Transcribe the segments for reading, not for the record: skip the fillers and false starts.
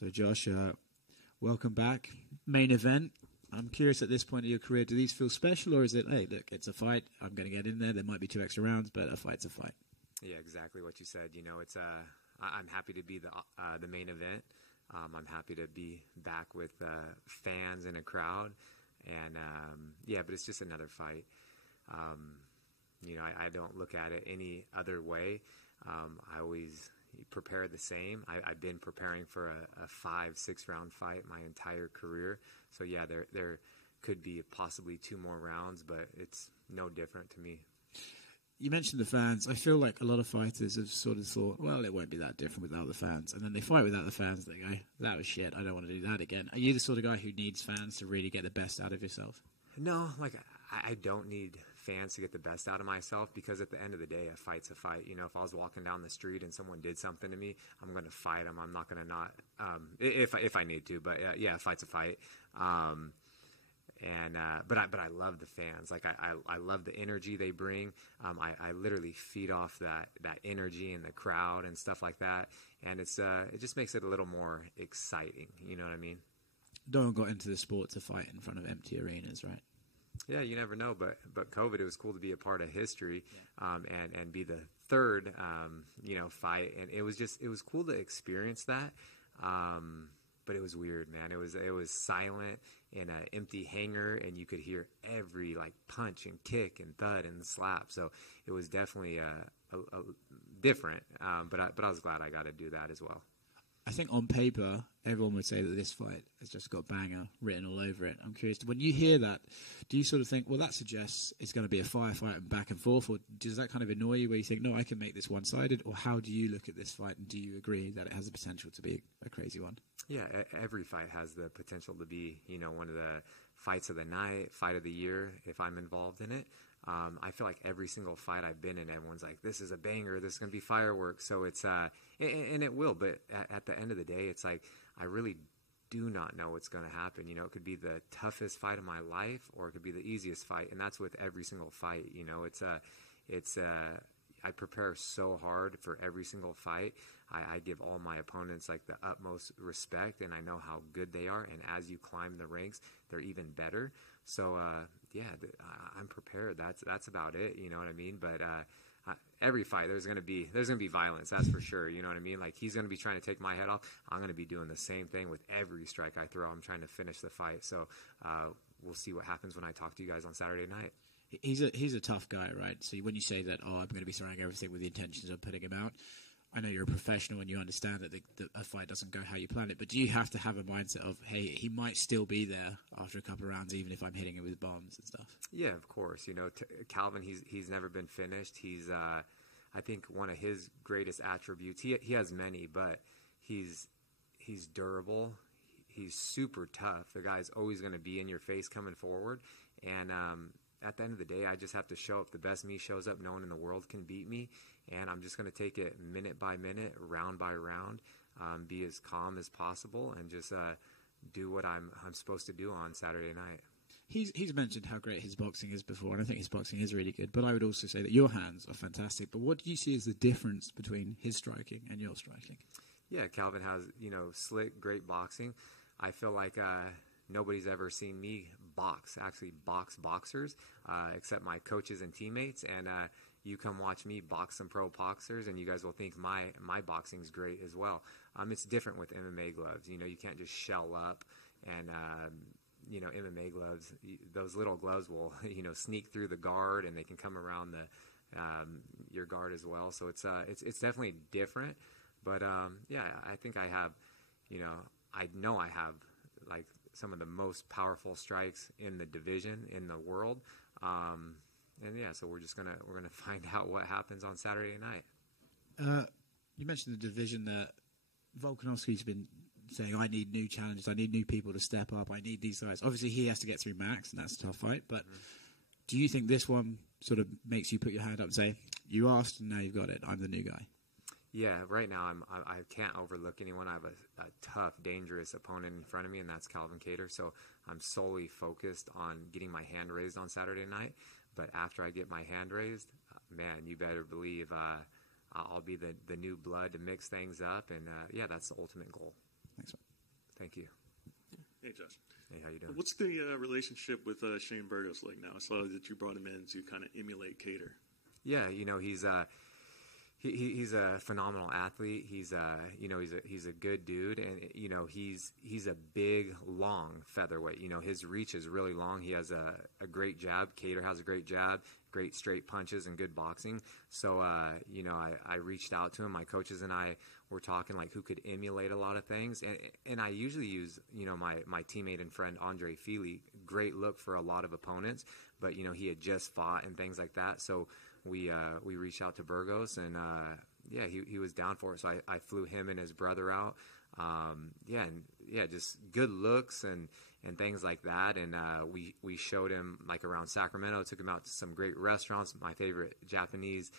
So, Josh, welcome back. Main event. I'm curious at this point of your career, do these feel special, or is it, hey, look, it's a fight. I'm going to get in there. There might be 2 extra rounds, but a fight's a fight. Yeah, exactly what you said. You know, it's I'm happy to be the main event. I'm happy to be back with fans and a crowd, and yeah, but it's just another fight. You know, I don't look at it any other way. I always prepare the same. I've been preparing for a 5-6 round fight my entire career. So yeah, there could be possibly 2 more rounds, but it's no different to me. You mentioned the fans. I feel like a lot of fighters have sort of thought, well, it won't be that different without the fans. And then they fight without the fans. They go, that was shit. I don't want to do that again. Are you the sort of guy who needs fans to really get the best out of yourself? No, like I don't need fans to get the best out of myself, because at the end of the day, a fight's a fight. You know, if I was walking down the street and someone did something to me, I'm going to fight them. I'm not going to not, if I need to, but yeah, a fight's a fight. But I love the fans. Like I love the energy they bring. I literally feed off that energy in the crowd and stuff like that. And it just makes it a little more exciting. You know what I mean? No one got into the sport to fight in front of empty arenas, right? Yeah, you never know. But COVID, it was cool to be a part of history, and be the third, fight. And it was cool to experience that. But it was weird, man. It was silent in an empty hangar, and you could hear every like punch and kick and thud and slap. So it was definitely a different. But I was glad I got to do that as well. I think on paper, everyone would say that this fight has just got banger written all over it. I'm curious, when you hear that, do you sort of think, well, that suggests it's going to be a firefight and back and forth, or does that kind of annoy you where you think, no, I can make this one-sided, or how do you look at this fight, and do you agree that it has the potential to be a crazy one? Yeah, every fight has the potential to be, one of the fights of the night, fight of the year, if I'm involved in it. I feel like every single fight I've been in, everyone's like, this is a banger, this is going to be fireworks. So it's, and it will, but at the end of the day, it's like, I really do not know what's going to happen. It could be the toughest fight of my life, or it could be the easiest fight. And that's with every single fight. I prepare so hard for every single fight. I give all my opponents like the utmost respect, and I know how good they are. And as you climb the ranks, they're even better. So, I'm prepared. That's about it. You know what I mean? But every fight, there's gonna be violence. That's for sure. You know what I mean? Like, he's gonna be trying to take my head off. I'm gonna be doing the same thing with every strike I throw. I'm trying to finish the fight. So we'll see what happens when I talk to you guys on Saturday night. He's a tough guy, right? So when you say that, I'm going to be throwing everything with the intentions of putting him out, I know you're a professional and you understand that a fight doesn't go how you plan it, but do you have to have a mindset of, hey, he might still be there after a couple of rounds, even if I'm hitting him with bombs and stuff? Yeah, of course. Calvin, he's never been finished. He's, I think, one of his greatest attributes. He has many, but he's durable. He's super tough. The guy's always going to be in your face coming forward, and at the end of the day, I just have to show up. The best me shows up. No one in the world can beat me. And I'm just going to take it minute by minute, round by round, be as calm as possible, and just do what I'm supposed to do on Saturday night. He's mentioned how great his boxing is before, and I think his boxing is really good. But I would also say that your hands are fantastic. But what do you see as the difference between his striking and your striking? Yeah, Calvin has, slick, great boxing. I feel like nobody's ever seen me box boxers, except my coaches and teammates. And you come watch me box some pro boxers, and you guys will think my boxing's great as well. It's different with MMA gloves. You can't just shell up, and MMA gloves, those little gloves will sneak through the guard, and they can come around your guard as well. So it's definitely different. But I think I have, I know I have like some of the most powerful strikes in the division, in the world. So we're gonna find out what happens on Saturday night. You mentioned the division that Volkanovski's been saying, I need new challenges, I need new people to step up, I need these guys. Obviously he has to get through Max, and that's a tough fight, but do you think this one sort of makes you put your hand up and say, you asked and now you've got it, I'm the new guy? Yeah, right now I can't overlook anyone. I have a tough, dangerous opponent in front of me, and that's Calvin Kattar. So I'm solely focused on getting my hand raised on Saturday night. But after I get my hand raised, man, you better believe I'll be the new blood to mix things up. And, that's the ultimate goal. Thanks, man. Thank you. Hey, Josh. Hey, how you doing? What's the relationship with Shane Burgos like now? I saw that you brought him in to kind of emulate Kattar. Yeah, he's a phenomenal athlete. He's a good dude, and he's a big, long featherweight. His reach is really long. He has a great jab. Kattar has a great jab, great straight punches, and good boxing. So I reached out to him. My coaches and I were talking like who could emulate a lot of things, and I usually use my teammate and friend Andre Feely. Great look for a lot of opponents, but he had just fought and things like that. So we reached out to Burgos, and he was down for it. So I flew him and his brother out. Just good looks and things like that. And we showed him like around Sacramento. Took him out to some great restaurants. My favorite Japanese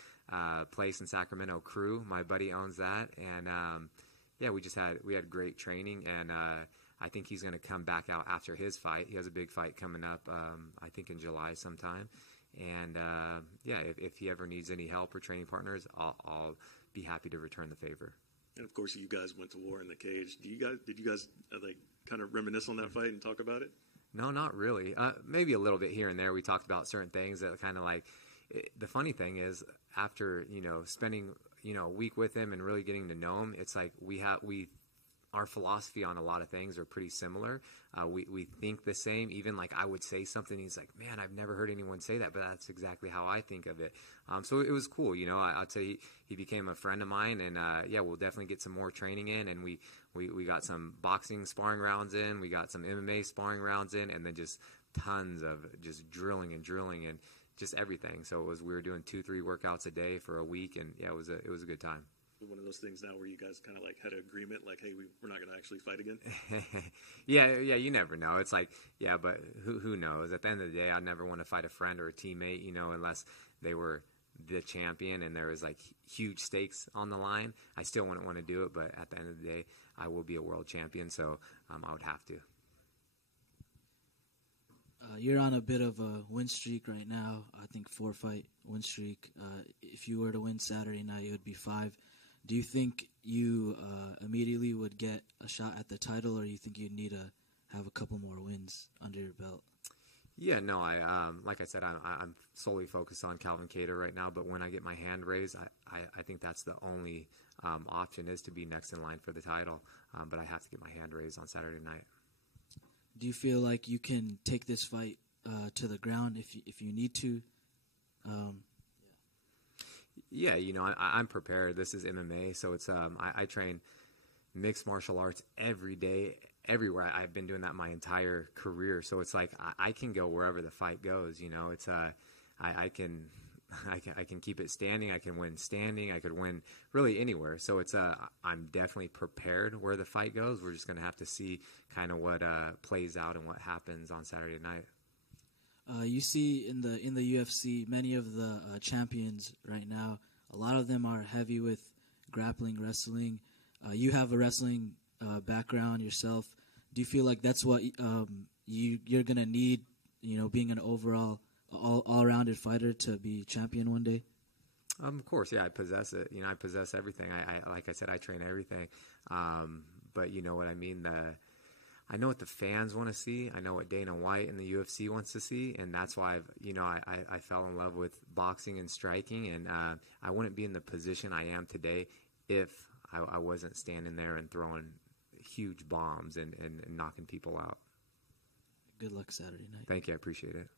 place in Sacramento, Crew. My buddy owns that, and we had great training. And I think he's going to come back out after his fight. He has a big fight coming up. I think in July sometime. And if he ever needs any help or training partners, I'll be happy to return the favor. And of course, you guys went to war in the cage. Did you guys like kind of reminisce on that fight and talk about it? No, not really. Maybe a little bit here and there. We talked about certain things that kind of like. The funny thing is, after spending a week with him and really getting to know him, it's like our philosophy on a lot of things are pretty similar. We think the same. Even like I would say something, he's like, "Man, I've never heard anyone say that," but that's exactly how I think of it. So it was cool. I'd say he became a friend of mine, and we'll definitely get some more training in. And we got some boxing sparring rounds in, we got some MMA sparring rounds in, and then just tons of just drilling and just everything. So we were doing 2-3 workouts a day for a week, and it was a good time. One of those things now where you guys kind of like had an agreement, like, hey, we're not going to actually fight again? Yeah, you never know. It's like, but who knows? At the end of the day, I'd never want to fight a friend or a teammate, unless they were the champion and there was like huge stakes on the line. I still wouldn't want to do it, but at the end of the day, I will be a world champion, so I would have to. You're on a bit of a win streak right now. I think 4-fight win streak. If you were to win Saturday night, it would be 5. Do you think you immediately would get a shot at the title, or do you think you'd need to have a couple more wins under your belt? Yeah, no, like I said, I'm solely focused on Calvin Kattar right now, but when I get my hand raised, I think that's the only option is to be next in line for the title, but I have to get my hand raised on Saturday night. Do you feel like you can take this fight to the ground if you need to? Yeah, I'm prepared. This is MMA, so it's I train mixed martial arts every day, everywhere. I've been doing that my entire career, so it's like I can go wherever the fight goes. It's I can keep it standing. I can win standing. I could win really anywhere. So it's I'm definitely prepared where the fight goes. We're just gonna have to see kind of what plays out and what happens on Saturday night. You see in the UFC, many of the champions right now, a lot of them are heavy with grappling, wrestling. You have a wrestling background yourself. Do you feel like that's what you're going to need, being an overall all-rounded fighter to be champion one day? Of course, yeah, I possess it. I possess everything. I like I said, I train everything. But you know what I mean? I know what the fans want to see. I know what Dana White and the UFC wants to see, and that's why I fell in love with boxing and striking, and I wouldn't be in the position I am today if I wasn't standing there and throwing huge bombs and knocking people out. Good luck Saturday night. Thank you. I appreciate it.